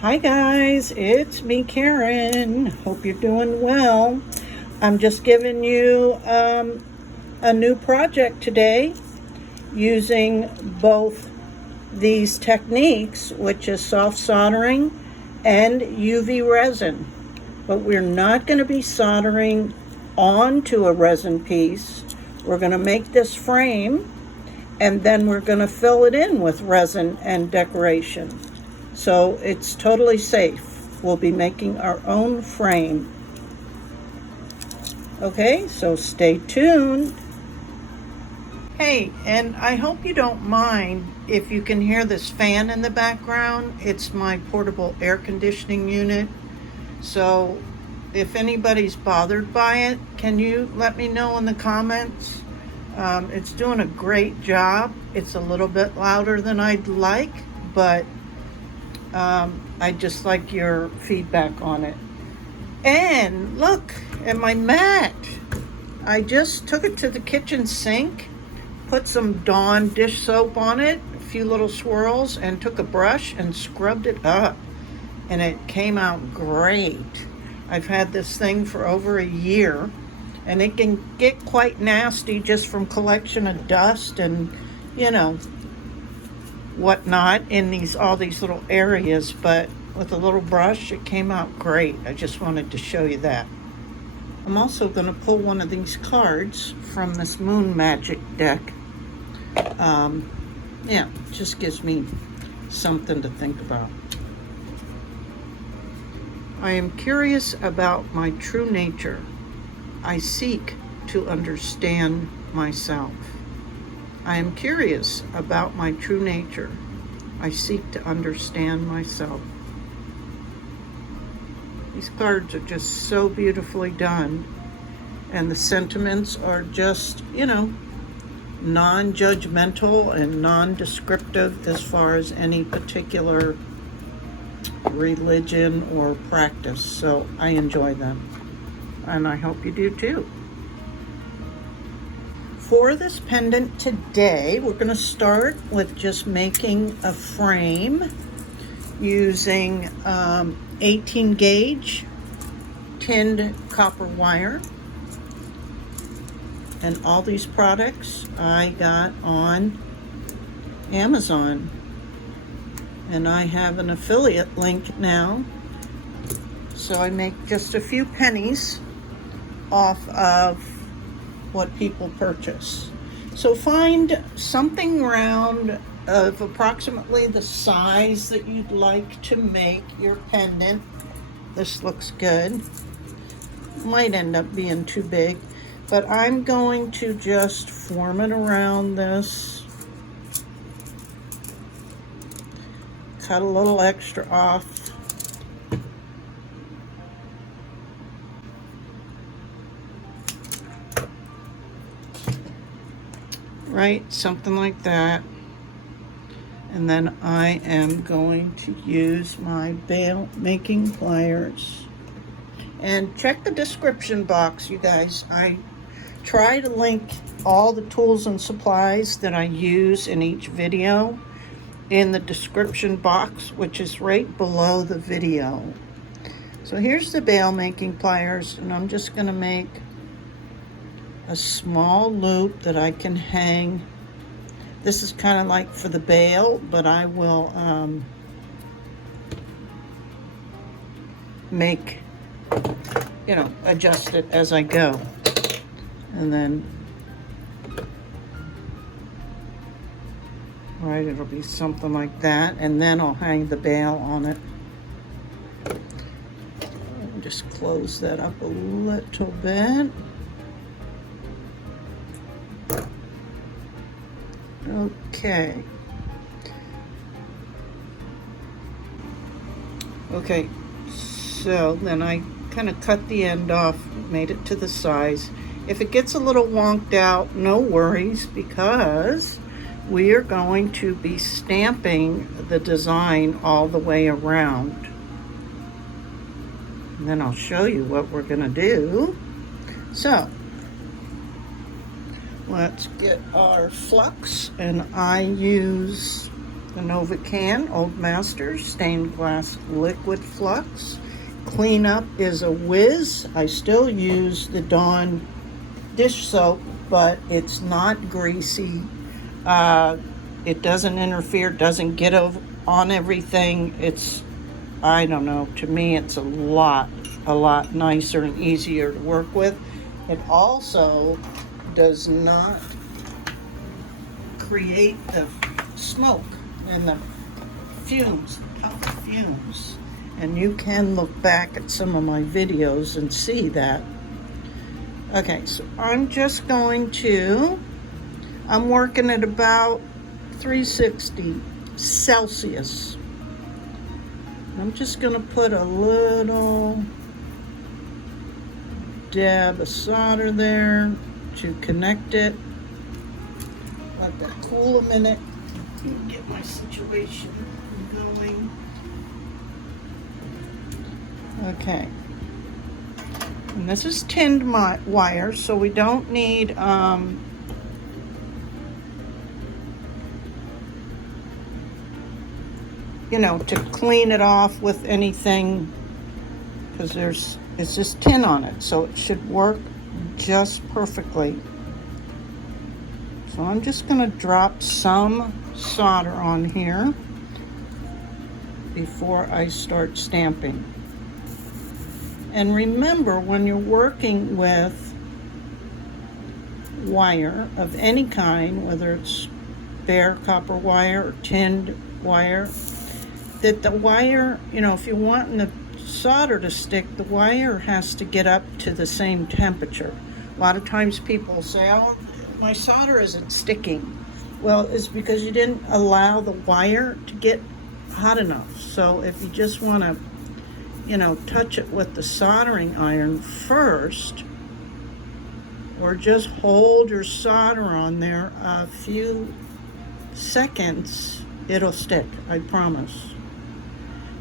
Hi guys, it's me Karen. Hope you're doing well. I'm just giving you a new project today using both these techniques, which is soft soldering and UV resin. But we're not going to be soldering onto a resin piece. We're going to make this frame and then we're going to fill it in with resin and decoration. So it's totally safe. We'll be making our own frame. Okay, so stay tuned. Hey, and I hope you don't mind if you can hear this fan in the background. It's my portable air conditioning unit. So if anybody's bothered by it, can you let me know in the comments? It's doing a great job. It's a little bit louder than I'd like, but I just like your feedback on it. And look at my mat. I just took it to the kitchen sink, put some Dawn dish soap on it, a few little swirls, and took a brush and scrubbed it up. And it came out great. I've had this thing for over a year, and it can get quite nasty just from collection of dust and, whatnot in all these little areas, but with a little brush it came out great. I just wanted to show you that. I'm also going to pull one of these cards from this Moon Magic deck. Yeah, it just gives me something to think about. I am curious about my true nature. I seek to understand myself. I am curious about my true nature. I seek to understand myself. These cards are just so beautifully done, and the sentiments are just, non-judgmental and non-descriptive as far as any particular religion or practice. So I enjoy them, and I hope you do too. For this pendant today, we're going to start with just making a frame using 18 gauge tinned copper wire. And all these products I got on Amazon. And I have an affiliate link now. So I make just a few pennies off of what people purchase. So find something round of approximately the size that you'd like to make your pendant. This looks good. Might end up being too big, but I'm going to just form it around this. Cut a little extra off. Right, something like that. And then I am going to use my bail making pliers. And check the description box, you guys. I try to link all the tools and supplies that I use in each video in the description box, which is right below the video. So here's the bail making pliers, and I'm just going to make a small loop that I can hang. This is kind of like for the bail, but I will adjust it as I go. And then, right, it'll be something like that. And then I'll hang the bail on it. Just close that up a little bit. Okay, so then I kind of cut the end off, made it to the size. If it gets a little wonked out, no worries, because we are going to be stamping the design all the way around. And then I'll show you what we're going to do. So let's get our flux, and I use The Nova can, Old Masters, stained glass liquid flux. Cleanup is a whiz. I still use the Dawn dish soap, but it's not greasy. It doesn't interfere, doesn't get on everything. It's, I don't know, to me it's a lot nicer and easier to work with. It also does not create the smoke and the fumes, puff fumes. And you can look back at some of my videos and see that. Okay, so I'm just going to, I'm working at about 360 Celsius. I'm just going to put a little dab of solder there to connect it. Let that cool a minute. Get my situation going. Okay. And this is tinned wire, so we don't need you know, to clean it off with anything, because it's just tin on it, so it should work just perfectly. So I'm just going to drop some solder on here before I start stamping. And remember, when you're working with wire of any kind, whether it's bare copper wire or tinned wire, that the wire, you know, if you want the solder to stick, the wire has to get up to the same temperature. A lot of times people say, oh, my solder isn't sticking. Well, it's because you didn't allow the wire to get hot enough. So if you just want to, you know, touch it with the soldering iron first, or just hold your solder on there a few seconds, it'll stick, I promise.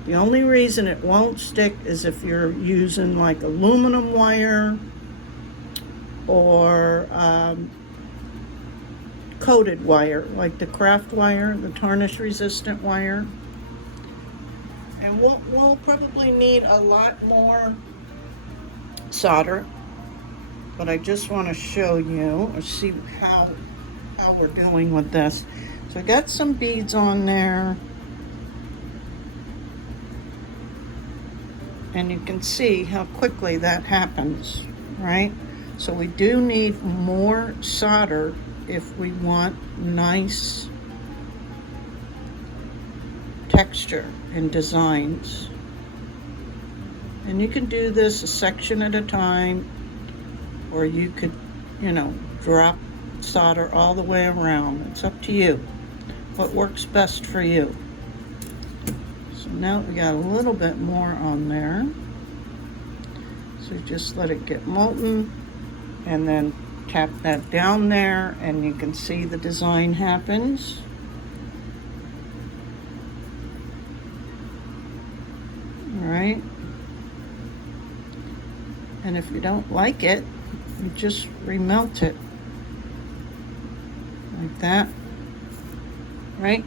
The only reason it won't stick is if you're using like aluminum wire or coated wire, like the craft wire, the tarnish resistant wire. And we'll probably need a lot more solder, but I just want to show you or see how we're doing with this. So I got some beads on there, and you can see how quickly that happens, right? So we do need more solder if we want nice texture and designs. And you can do this a section at a time, or you could, you know, drop solder all the way around. It's up to you. What works best for you. So now we got a little bit more on there. So just let it get molten and then tap that down there, and you can see the design happens. All right. And if you don't like it, you just remelt it like that, right?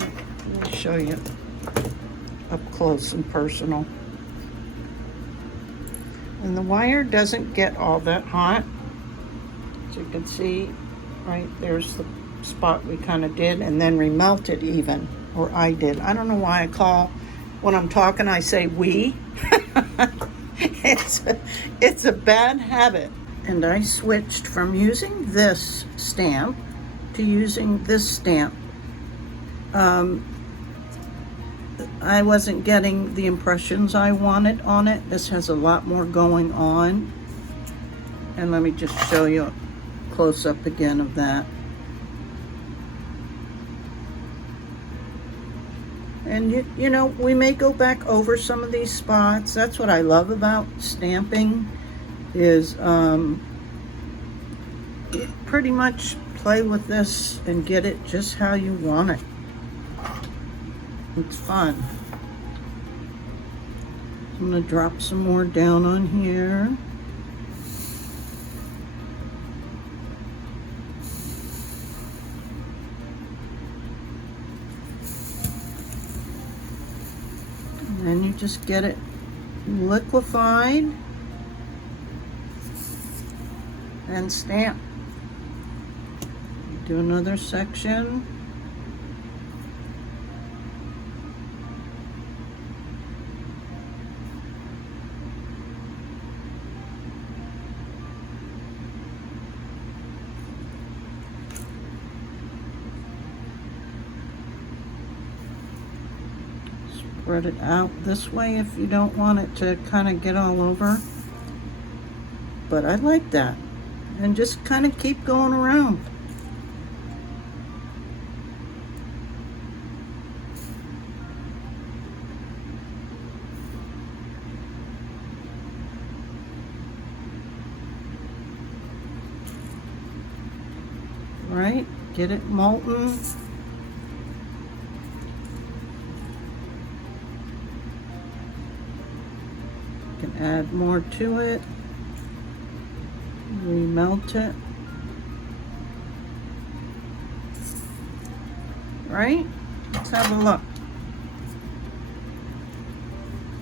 Let me show you up close and personal. And the wire doesn't get all that hot. As you can see, right there's the spot we kind of did and then remelted even, or I did. I don't know why when I'm talking I say we. It's a bad habit. And I switched from using this stamp to using this stamp. I wasn't getting the impressions I wanted on it. This has a lot more going on. And let me just show you a close-up again of that. And you know, we may go back over some of these spots. That's what I love about stamping, is you pretty much play with this and get it just how you want it. It's fun. I'm gonna drop some more down on here. And then you just get it liquefied and stamp. Do another section. Spread it out this way if you don't want it to kind of get all over. But I like that. And just kind of keep going around. Right? Get it molten. You can add more to it. Remelt it. Right? Let's have a look.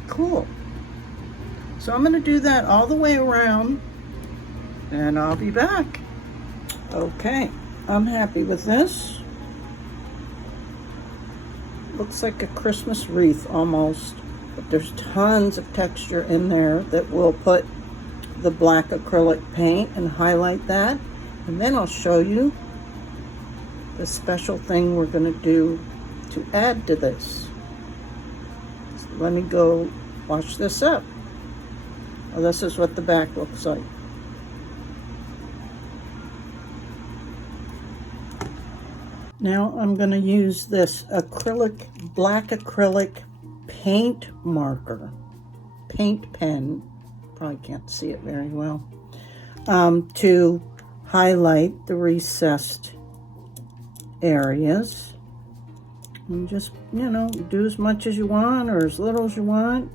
Cool. So I'm going to do that all the way around and I'll be back. Okay, I'm happy with this. Looks like a Christmas wreath almost, but there's tons of texture in there that will put the black acrylic paint and highlight that. And then I'll show you the special thing we're going to do to add to this. So let me go wash this up. Well, this is what the back looks like. Now I'm going to use this black acrylic paint marker, paint pen, probably can't see it very well, to highlight the recessed areas. And just, you know, do as much as you want or as little as you want.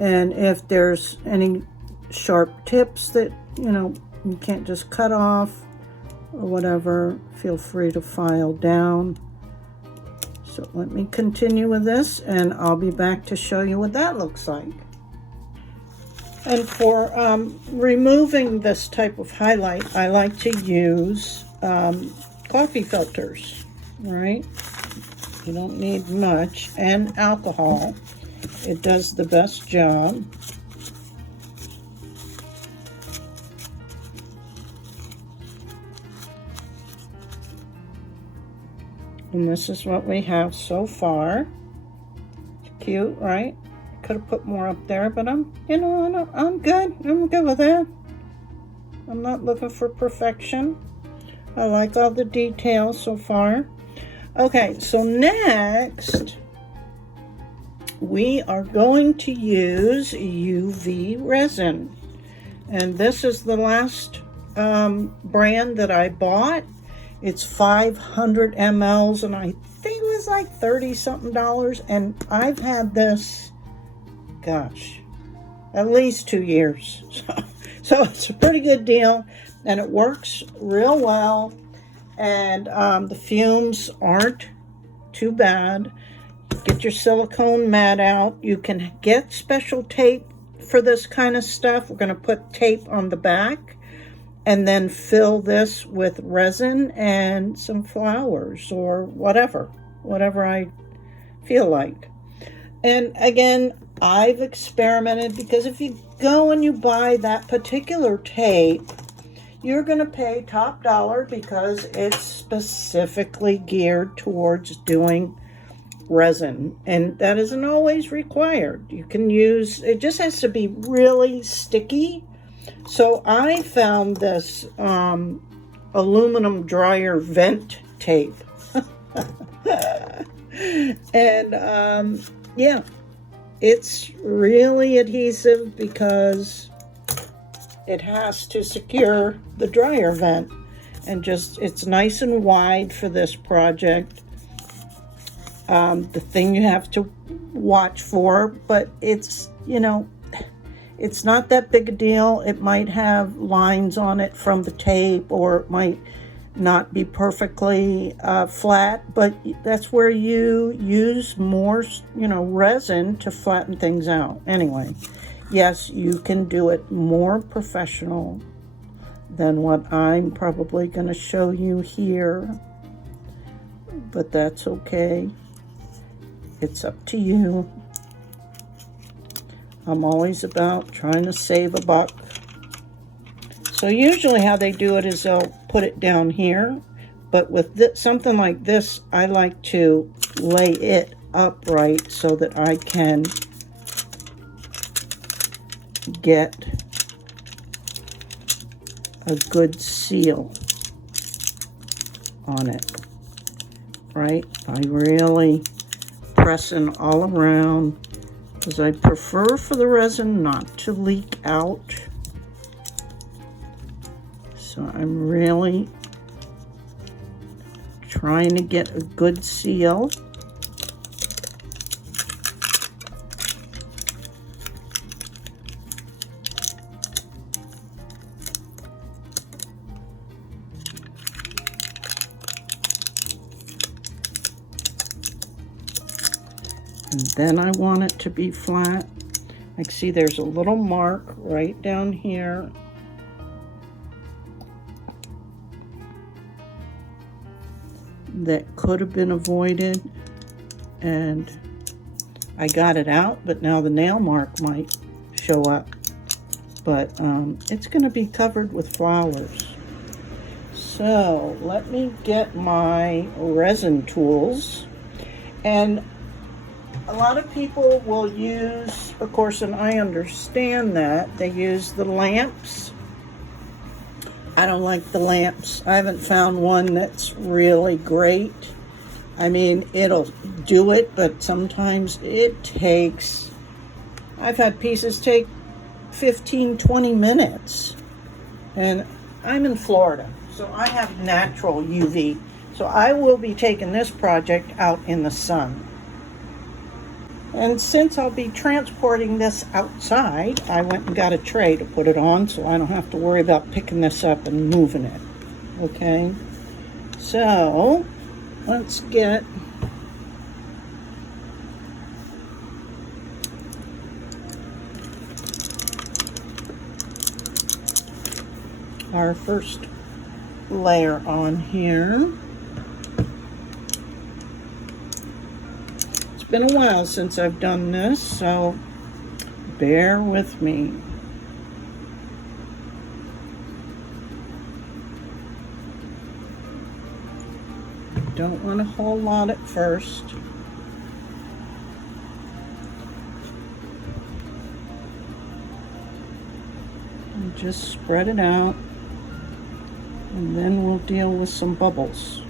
And if there's any sharp tips that, you know, you can't just cut off or whatever, feel free to file down. So let me continue with this and I'll be back to show you what that looks like. And for removing this type of highlight, I like to use coffee filters, right? You don't need much, and alcohol. It does the best job. And this is what we have so far. It's cute, right? Could have put more up there, but I'm good. I'm good with that. I'm not looking for perfection. I like all the details so far. Okay, so next we are going to use UV resin. And this is the last brand that I bought. It's 500 mLs, and I think it was like $30 something. And I've had this, gosh, at least 2 years. So it's a pretty good deal, and it works real well. And the fumes aren't too bad. Get your silicone mat out. You can get special tape for this kind of stuff. We're going to put tape on the back and then fill this with resin and some flowers or whatever I feel like. And again, I've experimented, because if you go and you buy that particular tape, you're going to pay top dollar because it's specifically geared towards doing resin, and that isn't always required. You can use, it just has to be really sticky. So I found this aluminum dryer vent tape. And yeah, it's really adhesive because it has to secure the dryer vent, and just, it's nice and wide for this project. The thing you have to watch for, but it's, you know, it's not that big a deal. It might have lines on it from the tape, or it might not be perfectly flat, but that's where you use more, resin to flatten things out. Anyway, yes, you can do it more professional than what I'm probably going to show you here, but that's okay. It's up to you. I'm always about trying to save a buck. So usually how they do it is they'll put it down here, but with something like this, I like to lay it upright so that I can get a good seal on it, right? By really pressing all around, because I prefer for the resin not to leak out. So I'm really trying to get a good seal. And then I want it to be flat. Like, see, there's a little mark right down here. That could have been avoided, and I got it out, but now the nail mark might show up. But it's going to be covered with flowers. So let me get my resin tools. And a lot of people will use, of course, and I understand that, they use the lamps. I don't like the lamps. I haven't found one that's really great. I mean, it'll do it, but sometimes it takes, I've had pieces take 15, 20 minutes. And I'm in Florida, so I have natural UV. So I will be taking this project out in the sun. And since I'll be transporting this outside, I went and got a tray to put it on so I don't have to worry about picking this up and moving it. Okay, so let's get our first layer on here. It's been a while since I've done this, so bear with me. Don't want a whole lot at first. And just spread it out, and then we'll deal with some bubbles.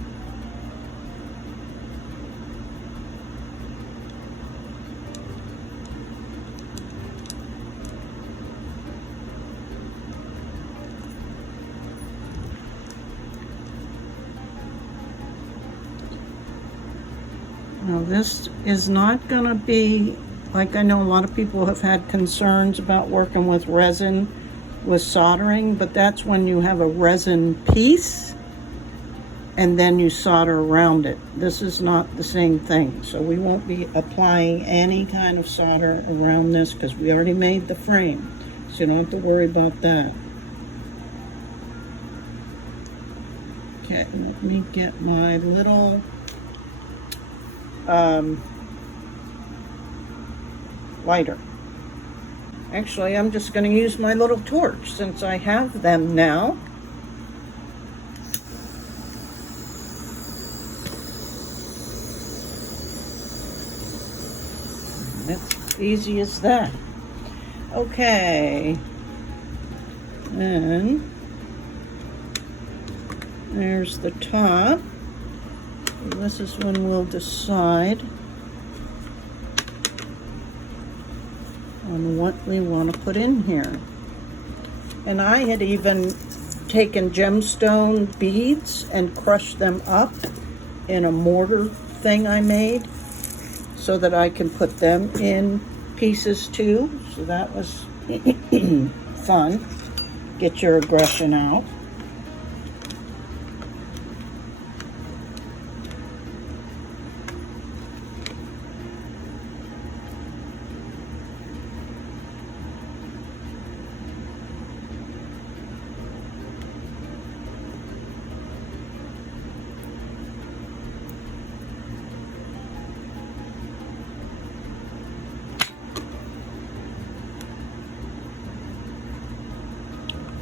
Now this is not going to be, like, I know a lot of people have had concerns about working with resin with soldering, but that's when you have a resin piece and then you solder around it. This is not the same thing, so we won't be applying any kind of solder around this because we already made the frame, so you don't have to worry about that. Okay, let me get my little lighter. Actually, I'm just going to use my little torch since I have them now. It's easy as that. Okay. And there's the top. This is when we'll decide on what we want to put in here. And I had even taken gemstone beads and crushed them up in a mortar thing I made so that I can put them in pieces too. So that was fun. Get your aggression out.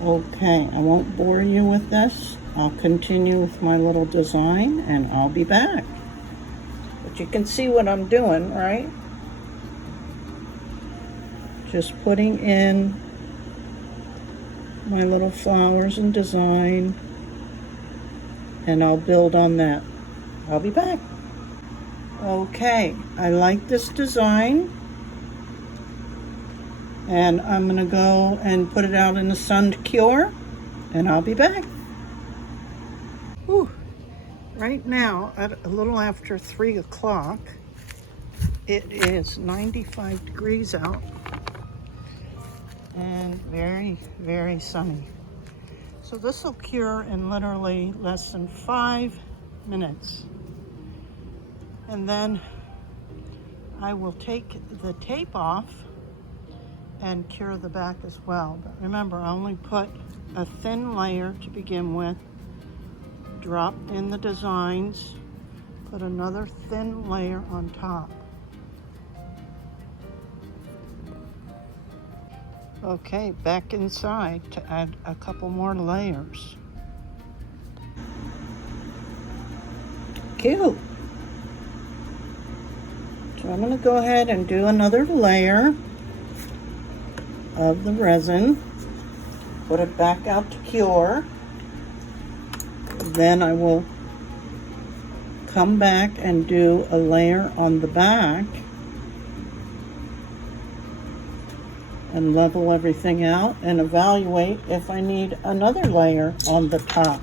Okay, I won't bore you with this. I'll continue with my little design and I'll be back. But you can see what I'm doing, right? Just putting in my little flowers and design, and I'll build on that. I'll be back. Okay, I like this design, and I'm gonna go and put it out in the sun to cure, and I'll be back. Whew. Right now, at a little after 3 o'clock, it is 95 degrees out and very, very sunny. So this will cure in literally less than 5 minutes. And then I will take the tape off and cure the back as well. But remember, I only put a thin layer to begin with, drop in the designs, put another thin layer on top. Okay, back inside to add a couple more layers. Cute. So I'm going to go ahead and do another layer of the resin, put it back out to cure. Then I will come back and do a layer on the back and level everything out and evaluate if I need another layer on the top.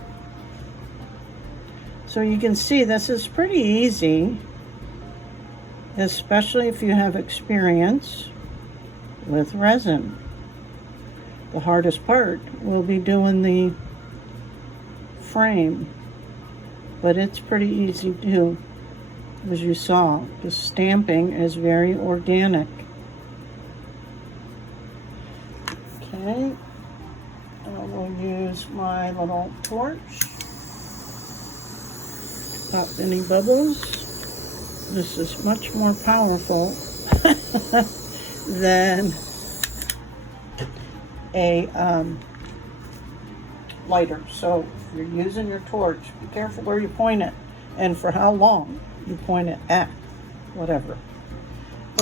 So you can see this is pretty easy, especially if you have experience with resin. The hardest part will be doing the frame, but it's pretty easy to do. As you saw, the stamping is very organic. Okay, I will use my little torch to pop any bubbles. This is much more powerful than a lighter. So if you're using your torch, be careful where you point it and for how long you point it at, whatever.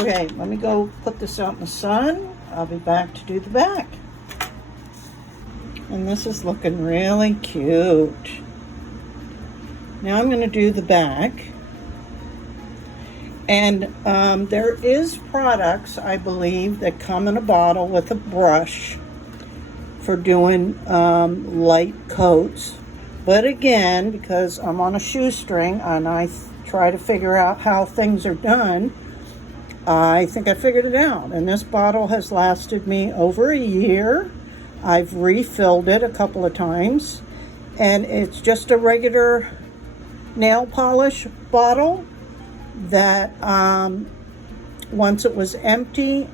Okay, let me go put this out in the sun. I'll be back to do the back. And this is looking really cute. Now I'm going to do the back. And there is products, I believe, that come in a bottle with a brush for doing light coats. But again, because I'm on a shoestring and I try to figure out how things are done, I think I figured it out. And this bottle has lasted me over a year. I've refilled it a couple of times. And it's just a regular nail polish bottle that once it was empty,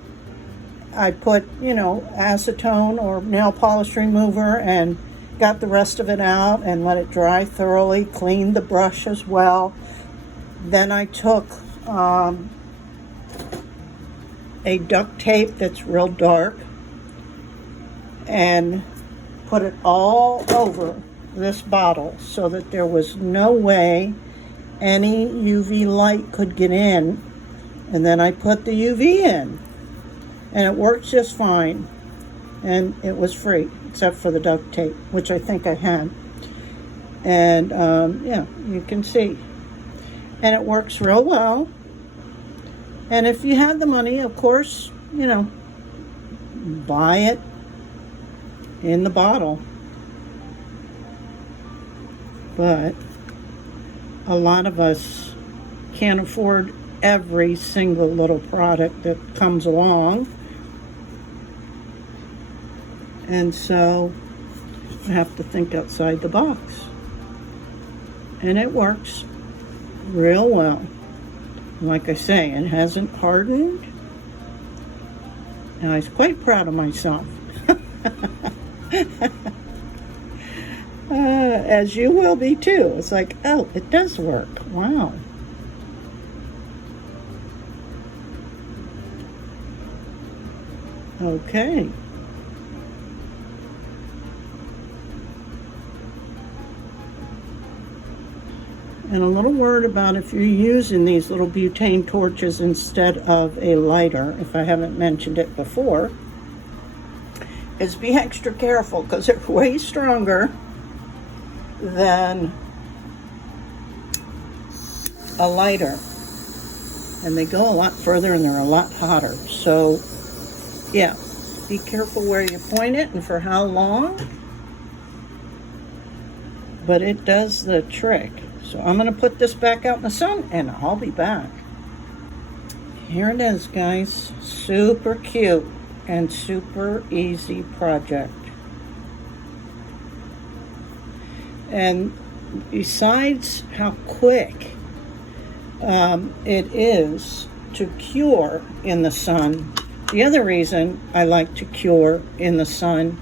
I put, acetone or nail polish remover and got the rest of it out and let it dry thoroughly, cleaned the brush as well. Then I took a duct tape that's real dark and put it all over this bottle so that there was no way any UV light could get in. And then I put the UV in and it worked just fine, and it was free except for the duct tape, which I think I had. And yeah, you can see, and it works real well. And if you have the money, of course, buy it in the bottle. But a lot of us can't afford every single little product that comes along. And so I have to think outside the box. And it works real well. Like I say, it hasn't hardened. And I was quite proud of myself. As you will be too. It's like, oh, it does work. Wow. Okay. And a little word about if you're using these little butane torches instead of a lighter, if I haven't mentioned it before, is be extra careful because they're way stronger than a lighter. And they go a lot further and they're a lot hotter. So, yeah, be careful where you point it and for how long. But it does the trick. So I'm going to put this back out in the sun and I'll be back. Here it is, guys. Super cute and super easy project. And besides how quick it is to cure in the sun, the other reason I like to cure in the sun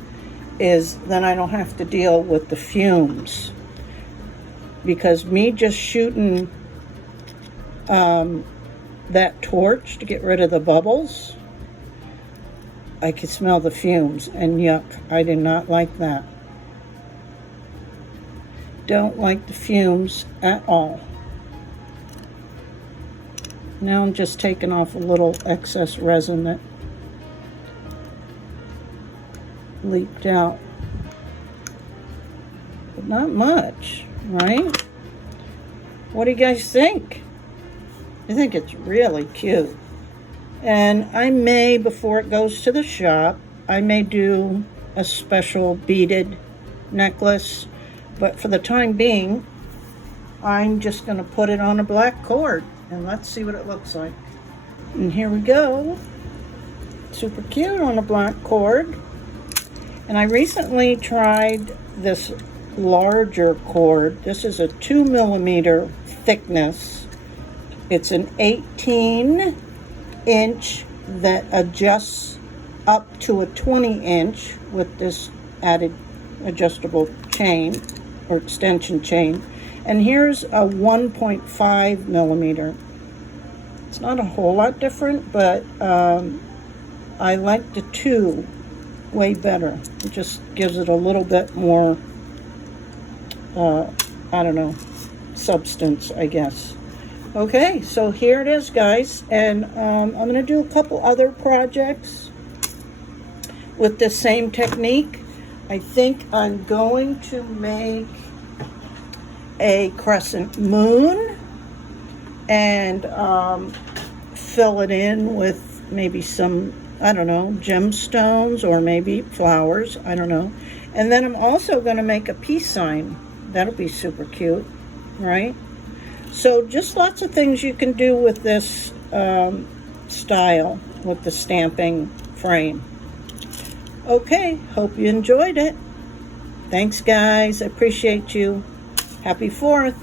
is then I don't have to deal with the fumes. Because me just shooting that torch to get rid of the bubbles, I could smell the fumes, and yuck, I did not like that. Don't like the fumes at all. Now I'm just taking off a little excess resin that leaked out. But not much, right? What do you guys think? I think it's really cute. And I may, before it goes to the shop, I may do a special beaded necklace. But for the time being, I'm just going to put it on a black cord. And let's see what it looks like. And here we go. Super cute on a black cord. And I recently tried this larger cord. This is a 2mm thickness. It's an 18-inch that adjusts up to a 20-inch with this added adjustable chain or extension chain. And here's a 1.5mm. It's not a whole lot different, but I like the 2 way better. It just gives it a little bit more I don't know, substance, I guess. Okay, so here it is, guys, and I'm going to do a couple other projects with the same technique. I think I'm going to make a crescent moon and fill it in with maybe some, I don't know, gemstones or maybe flowers, I don't know. And then I'm also going to make a peace sign. That'll be super cute, right? So just lots of things you can do with this style, with the stamping frame. Okay, hope you enjoyed it. Thanks, guys. I appreciate you. Happy 4th.